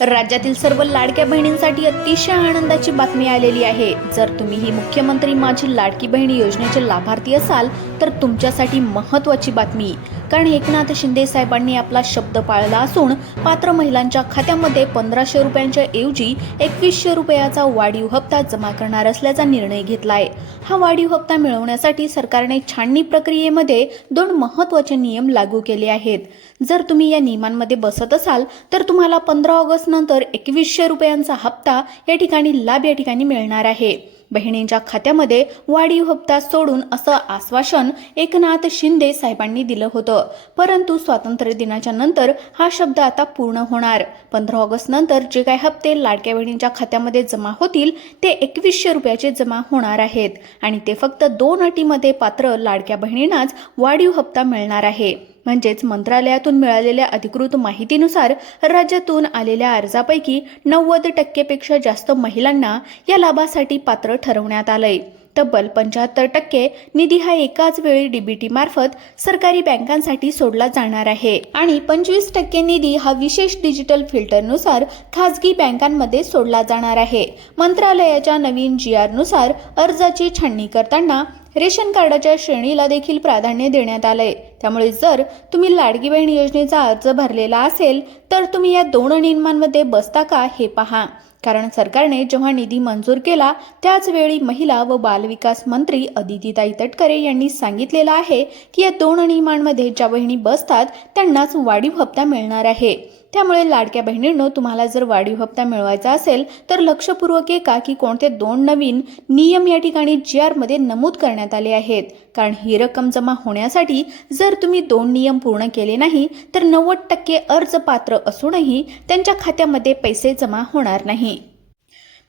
राज्यातील सर्व लाडक्या बहिणींसाठी अतिशय आनंदाची बातमी आलेली आहे। जर तुम्ही ही मुख्यमंत्री माझी लाडकी बहीण योजनेचे लाभार्थी असाल तर तुमच्यासाठी महत्त्वाची बातमी। कारण एकनाथ शिंदे साहेबांनी आपला शब्द पाळला असून पात्र महिलांच्या खात्यामध्ये 1500 रुपयांच्या ऐवजी 2100 रुपयाचा वाढीव हप्ता जमा करणार असल्याचा निर्णय घेतलाय। हा वाढीव हप्ता मिळवण्यासाठी सरकारने छाननी प्रक्रियेमध्ये 2 महत्त्वाचे नियम लागू केले आहेत। जर तुम्ही या नियमांमध्ये बसत असाल तर तुम्हाला 15 ऑगस्ट नंतर 2100 रुपयांचा हप्ता या ठिकाणी मिळणार आहे। बहिणींच्या खात्यामध्ये वाढीव हप्ता सोडून असं आश्वासन एकनाथ शिंदे साहेबांनी दिलं होतं, परंतु स्वातंत्र्य दिनाच्या नंतर हा शब्द आता पूर्ण होणार। 15 ऑगस्ट नंतर जे काही हप्ते लाडक्या बहिणींच्या खात्यामध्ये जमा होतील ते 2100 रुपयाचे जमा होणार आहेत आणि ते फक्त 2 अटीमध्ये पात्र लाडक्या बहिणींनाच वाढीव हप्ता मिळणार आहे। म्हणजेच मंत्रालयातून मिळालेल्या अधिकृत माहितीनुसार राज्यातून आलेल्या अर्जापैकी 90% पेक्षा जास्त महिलांना या लाभासाठी पात्र ठरवण्यात आलंय। तब्बल 75% निधी हा एकाच वेळी डीबीटी मार्फत सरकारी बँकांसाठी सोडला जाणार आहे आणि 25% निधी हा विशेष डिजिटल फिल्टरनुसार खासगी बँकांमध्ये सोडला जाणार आहे। मंत्रालयाच्या नवीन GR नुसार अर्जाची छाननी करताना रेशन कार्डाच्या श्रेणीला देखील प्राधान्य देण्यात आलंय। त्यामुळे जर तुम्ही लाडकी बहीण योजनेचा अर्ज भरलेला असेल तर तुम्ही या 2 नियमांमध्ये बसता का हे पहा। कारण सरकारने जेव्हा निधी मंजूर केला त्याच वेळी महिला व बालविकास मंत्री अदितीताई तटकरे यांनी सांगितलेलं आहे की या 2 नियमांमध्ये ज्या बहिणी बसतात त्यांनाच वाढीव हप्ता मिळणार आहे। त्यामुळे लाडक्या बहिणींनो, तुम्हाला जर वाढीव हप्ता मिळवायचा असेल तर लक्षपूर्वक ऐका की कोणते 2 नवीन नियम या ठिकाणी GR मध्ये नमूद करण्यात आले आहेत। कारण ही रक्कम जमा होण्यासाठी जर तुम्ही 2 नियम पूर्ण केले नाही तर 90% अर्ज पात्र असूनही त्यांच्या खात्यामध्ये पैसे जमा होणार नाही।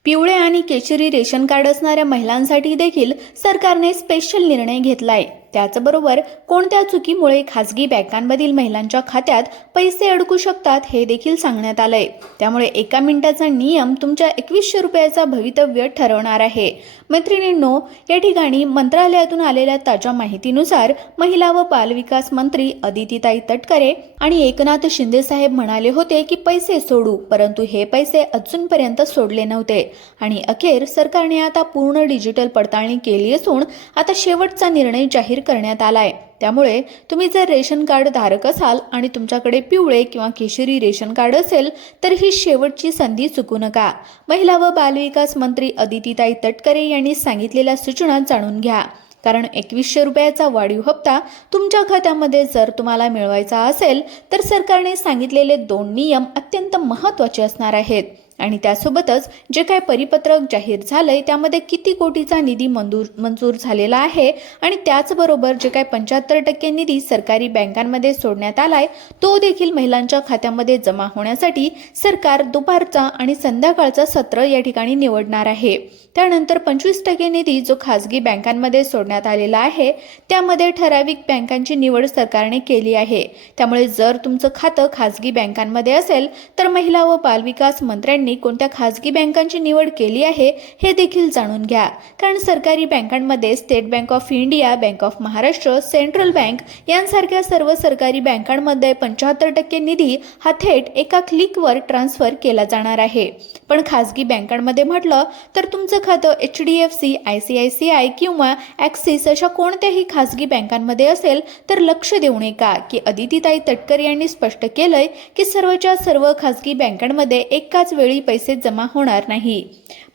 पिवळे आणि केशरी रेशन कार्ड असणाऱ्या महिलांसाठी देखील सरकारने स्पेशल निर्णय घेतलाय। त्याचबरोबर कोणत्या चुकीमुळे खासगी बँकांमधील महिलांच्या खात्यात पैसे अडकू शकतात हे देखील सांगण्यात आलंय। त्यामुळे 1 मिनिटाचा नियम तुमच्या 2100 रुपयाचा भवितव्य ठरवणार आहे। मैत्रिणींनो, या ठिकाणी मंत्रालयातून आलेल्या ताज्या माहितीनुसार महिला व बालविकास मंत्री अदितीताई तटकरे आणि एकनाथ शिंदे साहेब म्हणाले होते की पैसे सोडू, परंतु हे पैसे अजूनपर्यंत सोडले नव्हते आणि अखेर सरकारने आता पूर्ण डिजिटल पडताळणी केली असून आता शेवटचा निर्णय जाहीर करण्यात आलाय। त्यामुळे तुम्ही जर रेशन कार्ड धारक असाल आणि तुमच्याकडे पिवळे किंवा केशरी रेशन कार्ड असेल तर ही शेवटची संधी चुकू नका। महिला व बालविकास मंत्री अदितीताई तटकरे यांनी सांगितलेल्या सूचना जाणून घ्या। कारण 2100 रुपयाचा वाढीव हप्ता तुमच्या खात्यामध्ये जर तुम्हाला मिळवायचा असेल तर सरकारने सांगितलेले 2 नियम अत्यंत महत्त्वाचे असणार आहेत आणि त्यासोबतच जे काही परिपत्रक जाहीर झालंय त्यामध्ये किती कोटीचा निधी मंजूर झालेला आहे आणि त्याचबरोबर जे काही 75% निधी सरकारी बँकांमध्ये सोडण्यात आलाय तो देखील महिलांच्या खात्यामध्ये जमा होण्यासाठी सरकार दुपारचा आणि संध्याकाळचा सत्र या ठिकाणी निवडणार आहे। त्यानंतर 25% निधी जो खासगी बँकांमध्ये सोडण्यात आलेला आहे त्यामध्ये ठराविक बँकांची निवड सरकारने केली आहे। त्यामुळे जर तुमचं खातं खासगी बँकांमध्ये असेल तर महिला व बालविकास मंत्र्यांनी कोणत्या खासगी बँकांची निवड केली आहे हे देखील जाणून घ्या। कारण सरकारी बँकांमध्ये state bank of India, bank of Maharashtra, central bank यांसारख्या सर्व सरकारी बँकांमध्ये 75% निधी हा थेट एका क्लिकवर ट्रान्सफर केला जाणार आहे। पण खासगी बँकांमध्ये म्हटलं तर तुमचं खातं HDFC, ICICI किंवा ॲक्सिस अशा कोणत्याही खासगी बँकांमध्ये असेल तर लक्ष देऊ नका की अदितीताई तटकरे यांनी स्पष्ट केलंय की सर्वच्या सर्व खासगी बँकांमध्ये एकाच वेळी पैसे जमा होणार नाही।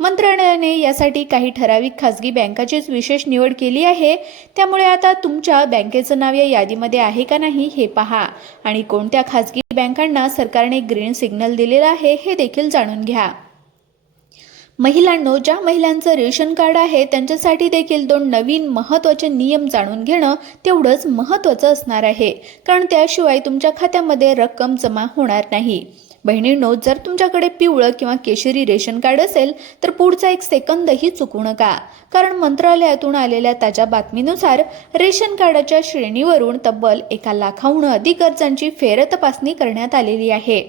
मंत्रालयाने यासाठी काही ठराविक खासगी बँकांचीच विशेष निवड केली आहे। त्यामुळे आता तुमच्या बँकेचं नाव या यादीमध्ये आहे का नाही हे पहा आणि कोणत्या खासगी बँकांना सरकारने ग्रीन सिग्नल दिलेला आहे हे देखील जाणून घ्या। महिलांनो, ज्या महिलांचं रेशन कार्ड आहे त्यांच्यासाठी देखील 2 नवीन महत्त्वाचे नियम जाणून घेणं तेवढंच महत्त्वाचं असणार आहे। कारण त्याशिवाय तुमच्या खात्यामध्ये रक्कम जमा होणार नाही। बहिणींनो, जर तुमच्याकडे पिवळं किंवा केशरी रेशन कार्ड असेल तर पुढचा 1 सेकंदही चुकू नका। कारण मंत्रालयातून आलेल्या ताज्या बातमीनुसार रेशन कार्डाच्या श्रेणीवरून तब्बल 1 लाखाहून अधिक अर्जांची फेरतपासणी करण्यात आलेली आहे।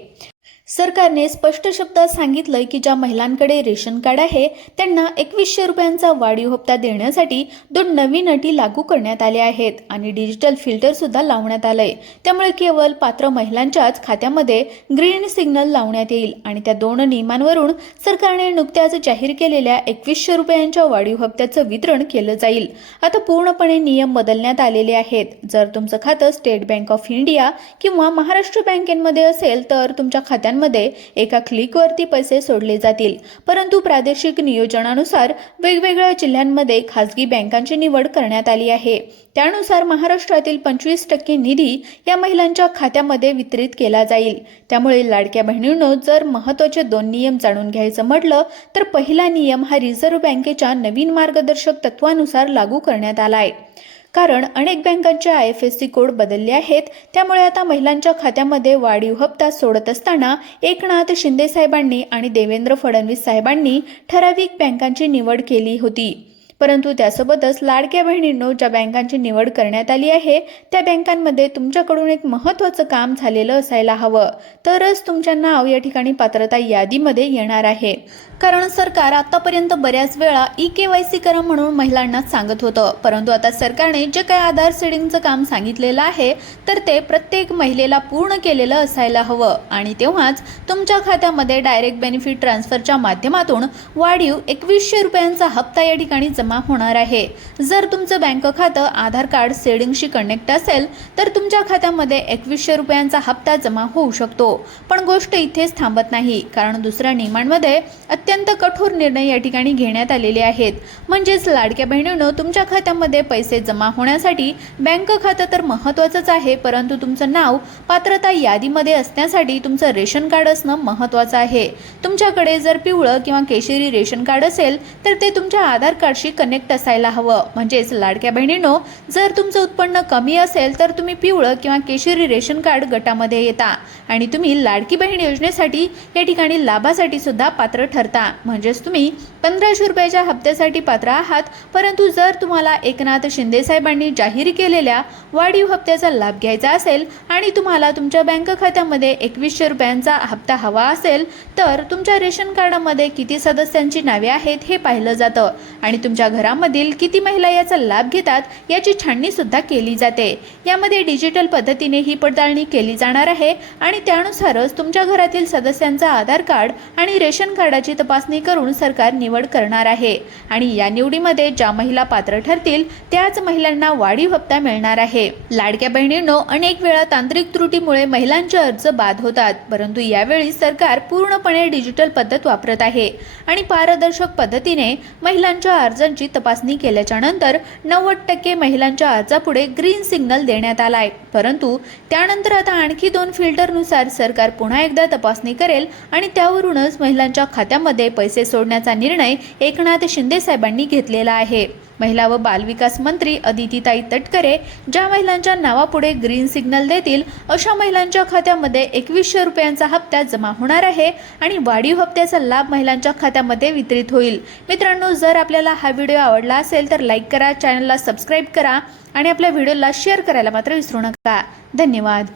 सरकारने स्पष्ट शब्दात सांगितलंय की ज्या महिलांकडे रेशन कार्ड आहे त्यांना 2100 रुपयांचा वाढीव हप्ता देण्यासाठी 2 नवीन अटी लागू करण्यात आल्या आहेत आणि डिजिटल फिल्टर सुद्धा लावण्यात आलंय। त्यामुळे केवळ पात्र महिलांच्याच खात्यामध्ये ग्रीन सिग्नल लावण्यात येईल आणि त्या 2 नियमांवरून सरकारने नुकत्याच जाहीर केलेल्या 2100 रुपयांच्या वाढीव हप्त्याचं वितरण केलं जाईल। आता पूर्णपणे नियम बदलण्यात आलेले आहेत। जर तुमचं खातं स्टेट बँक ऑफ इंडिया किंवा महाराष्ट्र बँकेमध्ये असेल तर तुमच्या खात्यात मध्ये एका क्लिकवरती पैसे सोडले जातील, परंतु प्रादेशिक नियोजनानुसार वेगवेगळ्या जिल्ह्यांमध्ये खासगी बँकांची निवड करण्यात आली आहे। त्यानुसार महाराष्ट्रातील 25% निधी या महिलांच्या खात्यामध्ये वितरित केला जाईल। त्यामुळे लाडक्या बहिणींनो, जर महत्त्वाचे 2 नियम जाणून घ्यायचं म्हटलं तर पहिला नियम हा रिझर्व्ह बँकेच्या नवीन मार्गदर्शक तत्वानुसार लागू करण्यात आला आहे। कारण अनेक बँकांचे IFSC कोड बदलले आहेत। त्यामुळे आता महिलांच्या खात्यामध्ये वाढीव हप्ता सोडत असताना एकनाथ शिंदे साहेबांनी आणि देवेंद्र फडणवीस साहेबांनी ठराविक बँकांची निवड केली होती, परंतु त्यासोबतच लाडक्या बहिणींनो, ज्या बँकांची निवड करण्यात आली आहे त्या बँकांमध्ये तुमच्याकडून एक महत्त्वाचं काम झालेलं असायला हवं, तरच तुमच्या नाव या ठिकाणी पात्रता यादीमध्ये येणार आहे। कारण सरकार आतापर्यंत बऱ्याच वेळा EKYC करा म्हणून महिलांना सांगत होतं, परंतु आता सरकारने जे काही आधार सीडिंगचं काम सांगितलेलं आहे तर ते प्रत्येक महिलेला पूर्ण केलेलं असायला हवं आणि तेव्हाच तुमच्या खात्यामध्ये डायरेक्ट बेनिफिट ट्रान्सफरच्या माध्यमातून वाढीव 2100 रुपयांचा हप्ता या ठिकाणी जमा होणार आहे। जर तुमचं बँक खातं आधार कार्ड सेडिंगशी कनेक्ट असेल तर तुमच्या खात्यामध्ये 2100 रुपयांचा हप्ता जमा होऊ शकतो। पण गोष्ट इथेच थांबत नाही, कारण दुसऱ्या नियमांमध्ये अत्यंत कठोर निर्णय या ठिकाणी घेण्यात आलेले आहेत। म्हणजेच लाडक्या बहिणींनो, तुमच्या खात्यामध्ये पैसे जमा होण्यासाठी बँक खातं तर महत्त्वाचंच आहे, परंतु तुमचं नाव पात्रता यादीमध्ये असण्यासाठी तुमचं रेशन कार्ड असणं महत्त्वाचं आहे। तुमच्याकडे जर पिवळं किंवा केशरी रेशन कार्ड असेल तर ते तुमच्या आधार कार्डशी कनेक्ट असायला हवं। म्हणजेच लाडक्या बहिणींनो, जर तुमचं उत्पन्न कमी असेल तर तुम्ही पिवळं किंवा केशरी रेशन कार्ड गटामध्ये येता आणि तुम्ही लाडकी बहीण योजनेसाठी या ठिकाणी लाभासाठी सुद्धा पात्र ठरता। म्हणजेच तुम्ही 1500 रुपयाच्या हप्त्यासाठी पात्र आहात, परंतु जर तुम्हाला एकनाथ शिंदे साहेबांनी जाहीर केलेल्या वाढीव हप्त्याचा लाभ घ्यायचा असेल आणि तुम्हाला तुमच्या बँक खात्यामध्ये 2100 रुपयांचा हप्ता हवा असेल तर तुमच्या रेशन कार्डामध्ये किती सदस्यांची नावे आहेत हे पाहिलं जातं आणि तुमच्या घरामधील किती महिला याचा लाभ घेतात याची छाननी सुद्धा केली जाते। यामध्ये डिजिटल पद्धतीने ही पडताळणी केली जाणार आहे आणि त्यानुसारच तुमच्या घरातील सदस्यांचा आधार कार्ड आणि रेशन कार्डाची तपासणी करून सरकार निवड करणार आहे आणि या निवडीमध्ये ज्या महिला पात्र ठरतील त्याच महिलांना वाढीव हप्ता मिळणार आहे। लाडक्या बहिणींनो, अनेक वेळा तांत्रिक त्रुटीमुळे महिलांचे अर्ज बाद होतात, परंतु यावेळी सरकार पूर्णपणे डिजिटल पद्धत वापरत आहे आणि पारदर्शक पद्धतीने महिलांच्या अर्जांची तपासणी केल्याच्या नंतर 90% महिलांच्या अर्जापुढे ग्रीन सिग्नल देण्यात आलाय। परंतु त्यानंतर आता आणखी 2 फिल्टरनुसार सरकार पुन्हा एकदा तपासणी करेल आणि त्यावरूनच महिलांच्या खात्यामध्ये पैसे सोडण्याचा निर्णय एकनाथ शिंदे साहेबांनी घेतलेला आहे। महिला व बालविकास मंत्री अदितीताई तटकरे ज्या महिलांच्या नावापुढे ग्रीन सिग्नल देतील अशा महिलांच्या खात्यामध्ये 2100 रुपयांचा हप्ता जमा होणार आहे आणि वाढीव हप्त्याचा लाभ महिलांच्या खात्यामध्ये वितरित होईल। मित्रांनो, जर आपल्याला हा व्हिडिओ आवडला असेल तर लाईक करा, चॅनलला सबस्क्राईब करा आणि आपल्या व्हिडिओला शेअर करायला मात्र विसरू नका। धन्यवाद।